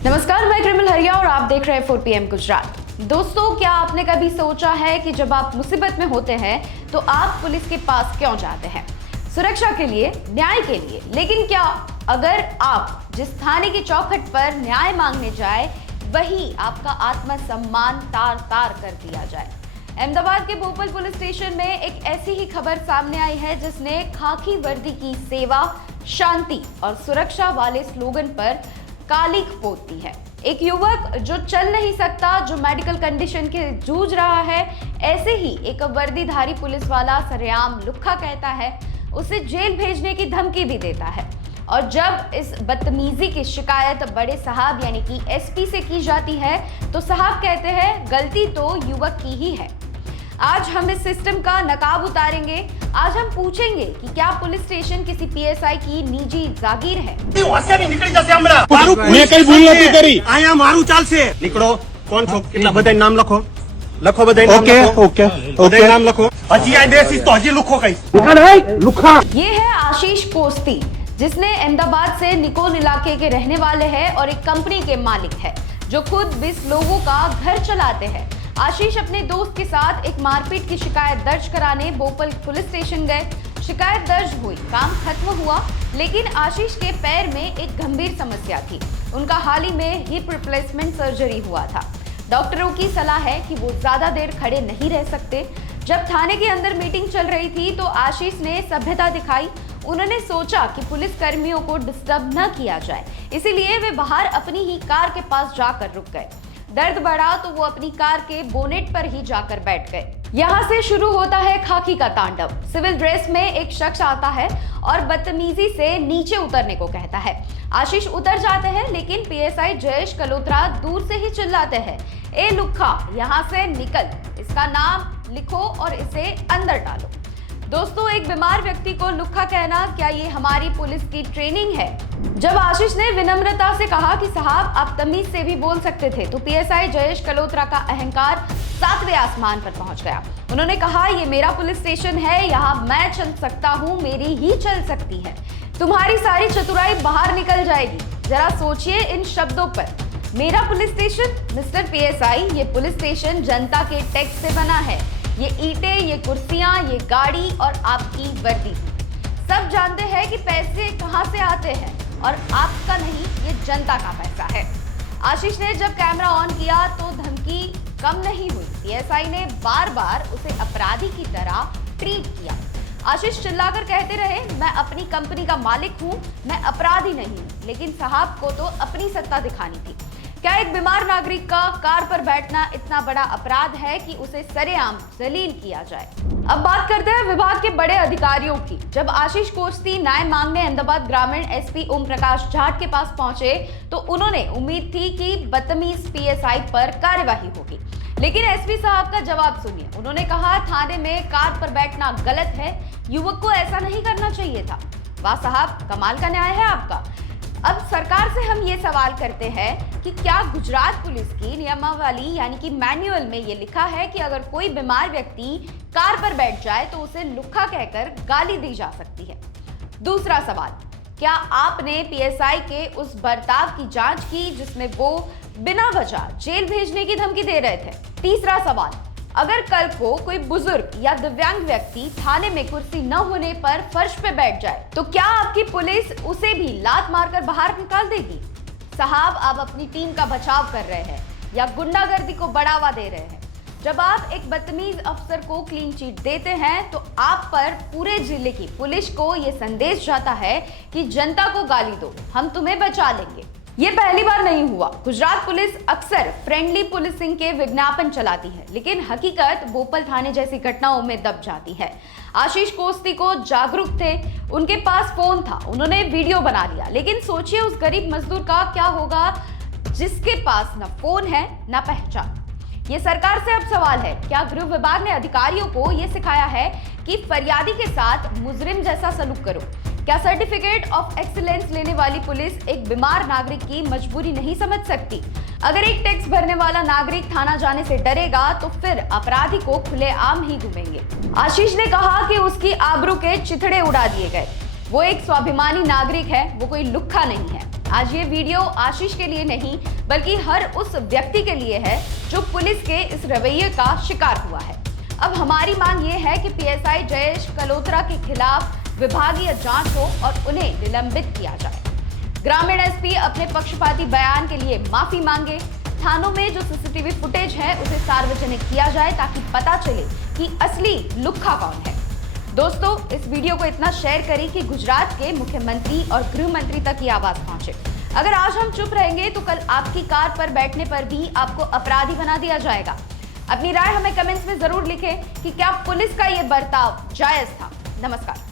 नमस्कार, मैं कृमिल हरिया और आप देख रहे हैं 4 PM गुजरात। दोस्तों, क्या आपने कभी सोचा है कि जब आप मुसीबत में होते हैं तो आप पुलिस के पास क्यों जाते हैं? सुरक्षा के लिए, न्याय के लिए। लेकिन क्या अगर आप जिस थाने की चौखट पर न्याय मांगने जाए वही आपका आत्मसम्मान तार तार कर दिया जाए? अहमदाबाद के भोपाल पुलिस स्टेशन में एक ऐसी ही खबर सामने आई है जिसने खाकी वर्दी की सेवा, शांति और सुरक्षा वाले स्लोगन पर कालिख पोत दी है। एक युवक जो चल नहीं सकता, जो मेडिकल कंडीशन के जूझ रहा है, ऐसे ही एक वर्दीधारी पुलिस वाला सरेआम लुक्खा कहता है, उसे जेल भेजने की धमकी भी देता है। और जब इस बदतमीजी की शिकायत बड़े साहब यानी कि SP से की जाती है तो साहब कहते हैं गलती तो युवक की ही है। आज हम इस सिस्टम का नकाब उतारेंगे। आज हम पूछेंगे कि क्या पुलिस स्टेशन किसी PSI की निजी जागीर है? मैं कई भूल नहीं करी। आया मारू चाल से निकलो। कौन छो? कितना बधाई नाम लखो बधाई नाम लखो। बधाई नाम लखो। हजी आई बेसिस तो हजी लुखो कई लुखा। ये है आशीष कोस्ती, जिसने अहमदाबाद से निकोल इलाके के रहने वाले हैं और एक कंपनी के मालिक है जो खुद 20 लोगों का घर चलाते हैं। आशीष अपने दोस्त के साथ एक मारपीट की शिकायत दर्ज कराने भोपाल पुलिस स्टेशन गए। शिकायत दर्ज हुई, काम खत्म हुआ, लेकिन आशीष के पैर में एक गंभीर समस्या थी। उनका हाल ही में हिप रिप्लेसमेंट सर्जरी हुआ था। डॉक्टरों की सलाह है कि वो ज्यादा देर खड़े नहीं रह सकते। जब थाने के अंदर मीटिंग चल रही थी तो आशीष ने सभ्यता दिखाई। उन्होंने सोचा कि पुलिस कर्मियों को डिस्टर्ब न किया जाए, इसीलिए वे बाहर अपनी ही कार के पास जाकर रुक गए। दर्द बढ़ा तो वो अपनी कार के बोनेट पर ही जाकर बैठ गए। यहाँ से शुरू होता है खाकी का तांडव। सिविल ड्रेस में एक शख्स आता है और बदतमीजी से नीचे उतरने को कहता है। आशीष उतर जाते हैं, लेकिन PSI जयेश कलोत्रा दूर से ही चिल्लाते हैं, ए लुक्खा, यहाँ से निकल, इसका नाम लिखो और इसे अंदर डालो। दोस्तों, एक बीमार व्यक्ति को लुक्खा कहना, क्या ये हमारी पुलिस की ट्रेनिंग है? जब आशीष ने विनम्रता से कहा कि साहब आप तमीज से भी बोल सकते थे, तो PSI जयेश कलोत्रा का अहंकार 7वें आसमान पर पहुंच गया। उन्होंने कहा, ये मेरा पुलिस स्टेशन है, यहाँ मैं चल सकता हूँ, मेरी ही चल सकती है। तुम्हारी सारी चतुराई बाहर निकल जाएगी। जरा सोचिए इन शब्दों पर। मेरा पुलिस स्टेशन, मिस्टर PSI, ये पुलिस स्टेशन जनता के टैक्स से बना है। ये ईंटें, ये कुर्सियां, ये गाड़ी और आपकी वर्दी। सब जानते हैं कि पैसे कहां से आते हैं और आपका नहीं, ये जनता का पैसा है। आशीष ने जब कैमरा ऑन किया तो धमकी कम नहीं हुई। PSI ने बार बार उसे अपराधी की तरह ट्रीट किया। आशीष चिल्लाकर कहते रहे, मैं अपनी कंपनी का मालिक हूं, मैं अपराधी नहीं हूं। लेकिन साहब को तो अपनी सत्ता दिखानी थी। क्या एक बीमार नागरिक का कार पर बैठना इतना बड़ा अपराध है कि उसे सरेआम जलील किया जाए? अब बात करते हैं विभाग के बड़े अधिकारियों की। जब आशीष कोस्ती न्याय मांगने अहमदाबाद ग्रामीण SP ओम प्रकाश जाट के पास पहुंचे तो उन्होंने उम्मीद थी कि बदतमीज PSI पर कार्यवाही होगी, लेकिन SP साहब का जवाब सुनिए। उन्होंने कहा, थाने में कार पर बैठना गलत है, युवक को ऐसा नहीं करना चाहिए था। वाह साहब, कमाल का न्याय है आपका। अब सरकार से हम ये सवाल करते हैं कि क्या गुजरात पुलिस की नियमावली यानी कि मैनुअल में ये लिखा है कि अगर कोई बीमार व्यक्ति कार पर बैठ जाए तो उसे लुक्खा कहकर गाली दी जा सकती है? दूसरा सवाल, क्या आपने PSI के उस बर्ताव की जांच की जिसमें वो बिना वजह जेल भेजने की धमकी दे रहे थे? तीसरा सवाल, अगर कल को कोई बुजुर्ग या दिव्यांग व्यक्ति थाने में कुर्सी न होने पर फर्श पे बैठ जाए तो क्या आपकी पुलिस उसे भी लात मारकर बाहर निकाल देगी? साहब, आप अपनी टीम का बचाव कर रहे हैं या गुंडागर्दी को बढ़ावा दे रहे हैं? जब आप एक बदतमीज अफसर को क्लीन चिट देते हैं तो आप पर पूरे जिले की पुलिस को यह संदेश जाता है कि जनता को गाली दो, हम तुम्हें बचा लेंगे। ये पहली बार नहीं हुआ। गुजरात पुलिस अक्सर फ्रेंडली पुलिसिंग के विज्ञापन चलाती है, लेकिन हकीकत भोपाल थाने जैसी घटनाओं में दब जाती है। आशीष कोस्ती को जागरूक थे, उनके पास फोन था, उन्होंने वीडियो बना लिया, लेकिन सोचिए उस गरीब मजदूर का क्या होगा जिसके पास न फोन है न पहचान। ये सरकार से अब सवाल है, क्या गृह विभाग ने अधिकारियों को ये सिखाया है कि फरियादी के साथ मुजरिम जैसा सलूक करो? क्या सर्टिफिकेट ऑफ एक्सीलेंस लेने वाली पुलिस एक बीमार नागरिक की मजबूरी नहीं समझ सकती? अगर एक टैक्स भरने वाला नागरिक थाना जाने से डरेगा तो फिर अपराधी को खुलेआम ही घूमेंगे। आशीष ने कहा कि उसकी आबरू के चिथड़े उड़ा दिए गए। वो एक स्वाभिमानी नागरिक है, वो कोई लुक्खा नहीं है। आज ये वीडियो आशीष के लिए नहीं बल्कि हर उस व्यक्ति के लिए है जो पुलिस के इस रवैये का शिकार हुआ है। अब हमारी मांग ये है कि पीएसआई जयेश कलोत्रा के खिलाफ विभागीय जांच हो और उन्हें निलंबित किया जाए। ग्रामीण एसपी अपने पक्षपाती बयान के लिए माफी मांगे। थानों में जो सीसीटीवी फुटेज है उसे सार्वजनिक किया जाए ताकि पता चले कि असली लुख्खा कौन है। दोस्तों, इस वीडियो को इतना शेयर करें कि गुजरात के मुख्यमंत्री और गृह मंत्री तक ये आवाज पहुंचे। अगर आज हम चुप रहेंगे तो कल आपकी कार पर बैठने पर भी आपको अपराधी बना दिया जाएगा। अपनी राय हमें कमेंट्स में जरूर लिखें कि क्या पुलिस का ये बर्ताव जायज था। नमस्कार।